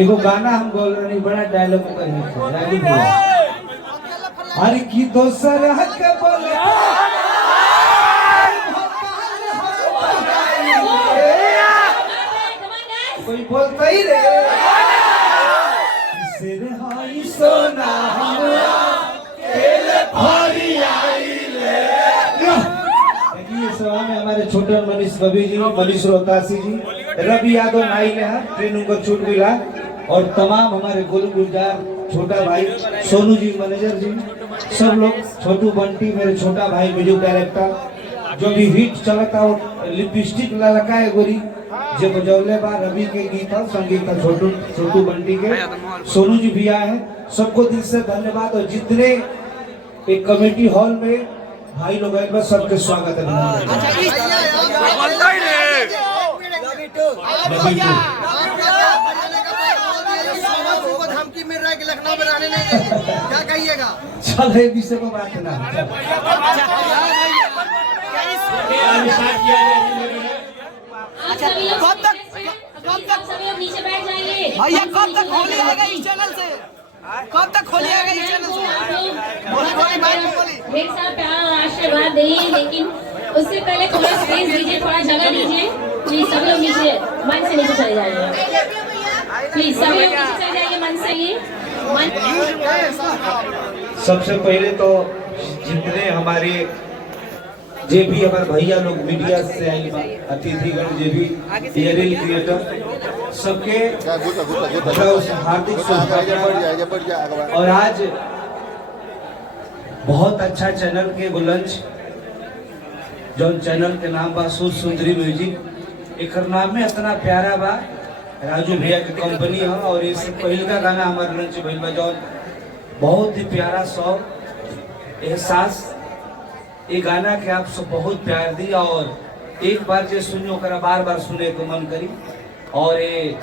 एगो गाना हम बोल रहे बड़ा डायलॉग अरे की दोसर हक बोले कोई बोलता ही रे सिर हाई सोना हमरा केले भारी आई ले। देखिए सभा में हमारे छोटे मनीष बबी जी, मनीष रोहतासी जी, रवि यादव नाई ने ट्रेन उनको छूट मिला और तमाम हमारे गोलू गुलजार, छोटा भाई सोनू जी, मैनेजर जी, सब लोग, छोटू बंटी मेरे छोटा भाई, म्यूजिक डायरेक्टर जो भी हिट चलता हो लिपस्टिक ललका है गोरी जो बजौले बा रवि के गीत और संगीत का छोटू बंटी के, सोनू जी भी आए हैं, सबको दिल से धन्यवाद। और जितने एक कमेटी हॉल में भाई लोग आए बस सबके स्वागत है। धमकी मिल रहा है कि लखनऊ बनाने नहीं क्या कहिएगा? चल ये विषय को बात ना सभी लोग नीचे बैठ जाइए। भैया कब तक खोलिएगा इस चैनल से? कब तक खोलिएगा इस चैनल से? ढेर सारा प्यार और आशीर्वाद दें, लेकिन उससे पहले थोड़ा स्पेस दीजिए, थोड़ा जगह दीजिए। प्लीज सभी लोग नीचे, मन से नीचे चले जाइए। प्लीज सभी लोग नीचे चले जाइए मन से ही। सबसे पहले तो जितने हमारे जे भी हमारे भैया लोग मीडिया से आए, अतिथिगण जे भी एयरल क्रिएटर, सबके हार्दिक शुभकामनाएं। और आज बहुत अच्छा चैनल के बुलंच जो चैनल के नाम बा सुर सुंदरी म्यूजिक, एक नाम में इतना प्यारा बा, राजू भैया की कंपनी है। और इससे पहले का गाना हमारे लंच भैया बजाओ, बहुत ही प्यारा सॉन्ग एहसास, ये गाना के आप सब बहुत प्यार दिया और एक बार जो सुनियो करा बार बार सुने को मन करी। और ये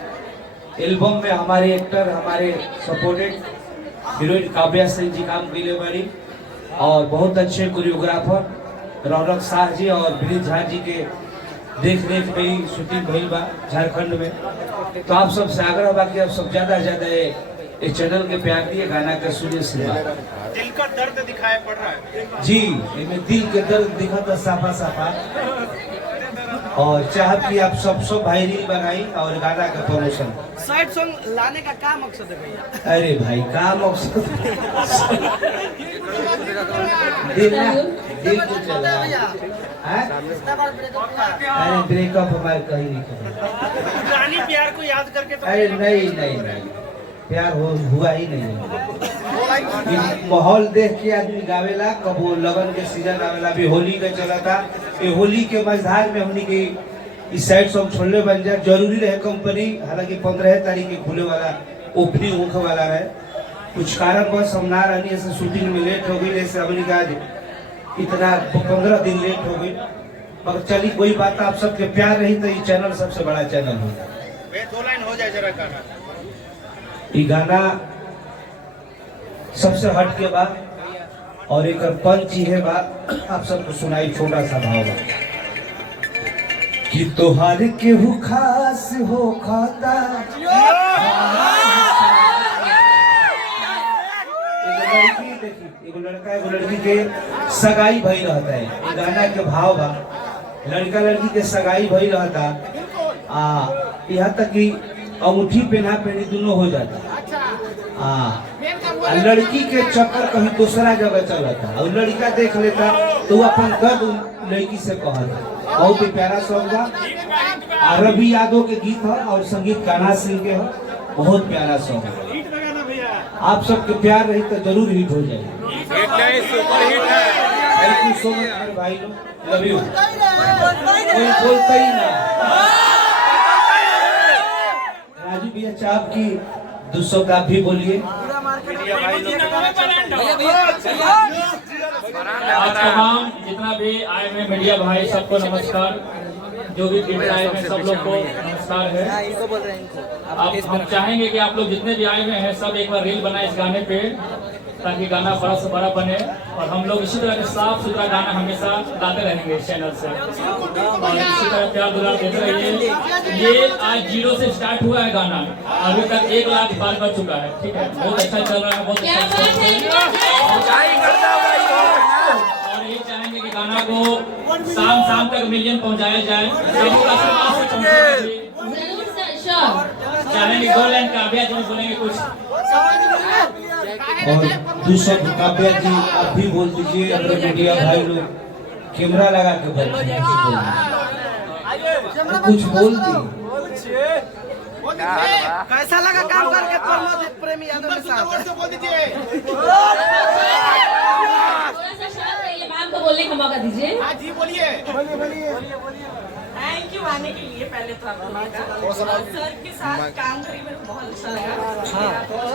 एल्बम में हमारे एक्टर, हमारे सपोर्टेड हीरोइन काव्या सिंह जी काम के लिए बड़ी, और बहुत अच्छे कोरियोग्राफर रौनक शाह जी और ब्रिज झा जी के देख रेख में ही शूटिंग भइल बा झारखंड में। तो आप सब से आग्रह बा कि आप सब ज्यादा ज्यादा इस चैनल के प्यार दिए, गाना के सुनिए से दिल का दर्द दिखाई पड़ रहा है जी, इनमें दिल के दर्द दिखा था साफा साफा। और चाहत कि आप सब भाई रील बनाई और गाना का प्रमोशन सैड सॉन्ग लाने का क्या मकसद है भैया? अरे भाई का मकसद दिल को चला। अरे ब्रेकअप हमारे कहीं नहीं कर, पुरानी प्यार को याद करके तो अरे नहीं प्यार हुआ ही नहीं। माहौल देख के आदमी गावेला, कब वो लगन के सीजन आवेला, अभी होली का चला था, ये होली के मझधार में हमने की इस साइड सॉन्ग छोड़ने बन जाए जरूरी रहे कंपनी। हालांकि 15 तारीख के खुले वाला ओपनिंग होने वाला है, कुछ कारण बस हम ना रहनी ऐसे शूटिंग में लेट हो गई, जैसे हमने कहा इतना 15 दिन लेट हो गई, मगर चली कोई बात, आप सबके प्यार रही तो ये चैनल सबसे बड़ा चैनल होगा। 2 लाइन हो जाए जरा गाना। ये गाना सबसे हट के बाद और एक पंच ही है बात, आप सबको सुनाई छोटा सा भाव कि तोहार केहू खास हो खाता। एगो लड़का एगो लड़की के सगाई भई रहता है, ये गाना के भाव बा, लड़का लड़की के सगाई भई रहता, यहाँ तक कि अंगूठी पहना पहनी दोनों हो जाता। लड़की के चक्कर कहीं दूसरा जगह चला था और लड़का देख लेता तो वो अपन दर्द लड़की से कहता। बहुत ही प्यारा सॉन्ग था, रवि यादव के गीत है और संगीत कान्हा सिंह के है, बहुत प्यारा सॉन्ग है। आप सबके प्यार रही तो जरूर हिट हो जाएगी। भाई लोग लव यू, कोई बोलता ही ना। राजू भैया चाप की 200 का भी बोलिए। आज तमाम जितना भी आए हुए मीडिया भाई सबको नमस्कार, जो भी आए हैं सब लोग को नमस्कार। नमस्कार है। आप हम चाहेंगे कि आप लोग जितने भी आए हुए हैं सब एक बार रील बनाए इस गाने पे, ताकि गाना बड़ा से बड़ा बने और हम लोग इसी तरह के साफ सुथरा गाना हमेशा गाते रहेंगे इस चैनल से, और इसी तरह प्यार दुलार देते रहिए। ये आज 0 से स्टार्ट हुआ है गाना, अभी तक 1 लाख पार कर चुका है। ठीक है, बहुत अच्छा चल रहा है, बहुत क्या अच्छा बात है, और ये चाहेंगे कि गाना को शाम तक मिलियन पहुंचाया जाए, सबको आशीर्वाद से पहुंचाया जाए। जरूर सर, श्योर। चाहेंगे 2 लाइन काव्या जी बोलेंगे कुछ। और दूसरा काव्या जी आप भी बोल दीजिए, अपने मीडिया भाई लोग कैमरा लगा के बैठे हैं, कुछ बोल दी। कैसा लगा काम करके प्रमोद प्रेमी यादव के साथ? बोल दीजिए। थोड़ा सा शांत रहिए, मैम को बोलने का मौका दीजिए। हाँ जी बोलिए। थैंक यू आने के लिए। पहले तो आपको सर के साथ काम करी मेरे को बहुत अच्छा लगा।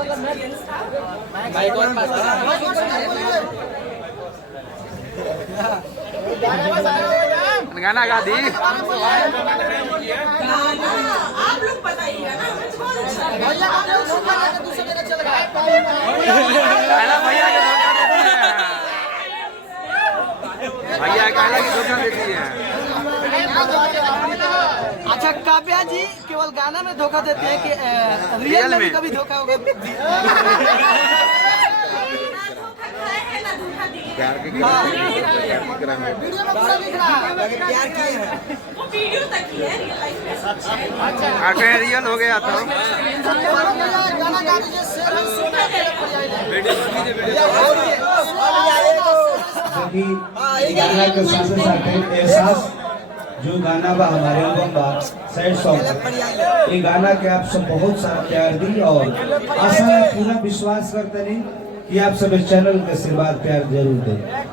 एक्सपीरियंस था। गाना गा दी। गाना आप लोग बताइएगा ना, मुझे बहुत अच्छा लगा। भैया के धोखा देती है, भैया कहला की धोखा देती है। अच्छा काव्या जी केवल गाना में धोखा देते हैं कि रियल में भी कभी धोखा होगा? प्यार के वीडियो में पूरा दिख रहा है प्यार किए हैं। वो वीडियो तक ही है, रियल लाइफ में सब है। आगे रियल हो गया तो गाना गा दीजिए, शेर क्योंकि गाना के साथ साथ एहसास जो गाना बा हमारे एल्बम बा सैड सॉन्ग, ये गाना के आप सब बहुत सारा प्यार दी और आशा पूरा विश्वास करते नहीं कि आप सब इस चैनल के आशीर्वाद प्यार जरूर दें।